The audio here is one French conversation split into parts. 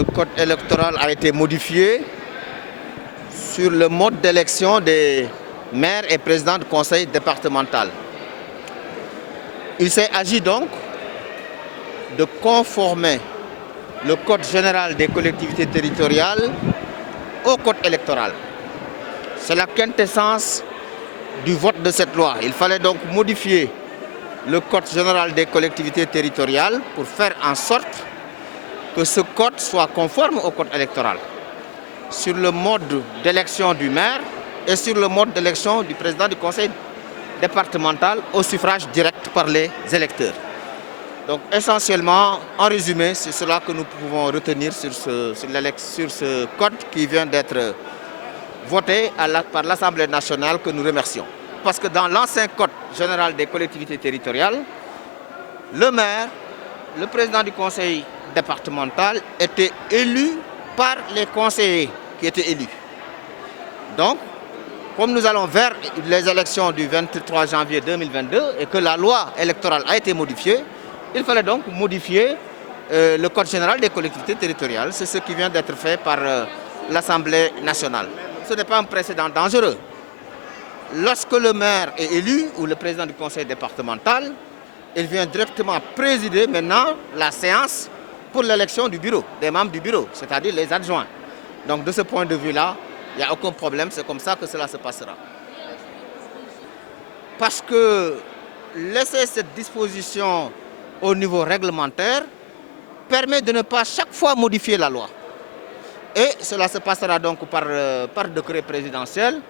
Le code électoral a été modifié sur le mode d'élection des maires et présidents de conseil départemental. Il s'est agi donc de conformer le code général des collectivités territoriales au code électoral. C'est la quintessence du vote de cette loi. Il fallait donc modifier le code général des collectivités territoriales pour faire en sorte que ce code soit conforme au code électoral sur le mode d'élection du maire et sur le mode d'élection du président du conseil départemental au suffrage direct par les électeurs. Donc essentiellement, en résumé, c'est cela que nous pouvons retenir sur ce code qui vient d'être voté par l'Assemblée nationale, que nous remercions. Parce que dans l'ancien code général des collectivités territoriales, le maire, le président du conseil départemental était élu par les conseillers qui étaient élus. Donc, comme nous allons vers les élections du 23 janvier 2022 et que la loi électorale a été modifiée, il fallait donc modifier le code général des collectivités territoriales. C'est ce qui vient d'être fait par l'Assemblée nationale. Ce n'est pas un précédent dangereux. Lorsque le maire est élu ou le président du conseil départemental, il vient directement présider maintenant la séance pour l'élection du bureau, des membres du bureau, c'est-à-dire les adjoints. Donc de ce point de vue-là, il n'y a aucun problème, c'est comme ça que cela se passera. Parce que laisser cette disposition au niveau réglementaire permet de ne pas chaque fois modifier la loi. Et cela se passera donc par décret présidentiel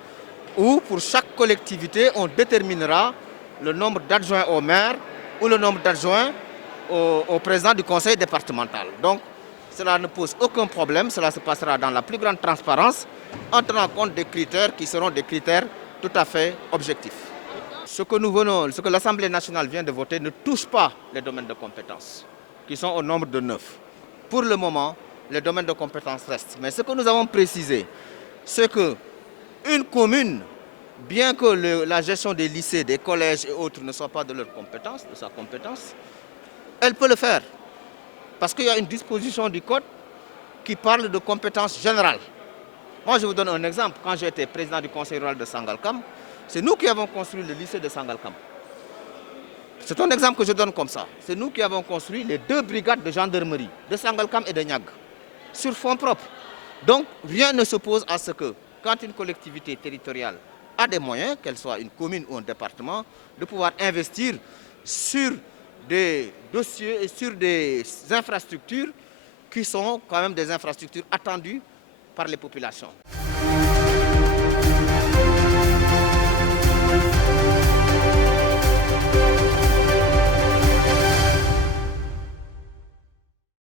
où pour chaque collectivité, on déterminera le nombre d'adjoints au maire ou le nombre d'adjoints au président du conseil départemental. Donc cela ne pose aucun problème, cela se passera dans la plus grande transparence en tenant compte des critères qui seront des critères tout à fait objectifs. Ce que l'Assemblée nationale vient de voter ne touche pas les domaines de compétences, qui sont au nombre de 9. Pour le moment, les domaines de compétences restent. Mais ce que nous avons précisé, c'est qu'une commune, bien que la gestion des lycées, des collèges et autres ne soit pas de leur compétence, de sa compétence, elle peut le faire. Parce qu'il y a une disposition du code qui parle de compétences générales. Moi, je vous donne un exemple. Quand j'ai été président du conseil rural de Sangalkam, c'est nous qui avons construit le lycée de Sangalkam. C'est un exemple que je donne comme ça. C'est nous qui avons construit les 2 brigades de gendarmerie, de Sangalkam et de Niag, sur fonds propres. Donc, rien ne s'oppose à ce que, quand une collectivité territoriale a des moyens, qu'elle soit une commune ou un département, de pouvoir investir sur des dossiers et sur des infrastructures qui sont quand même des infrastructures attendues par les populations.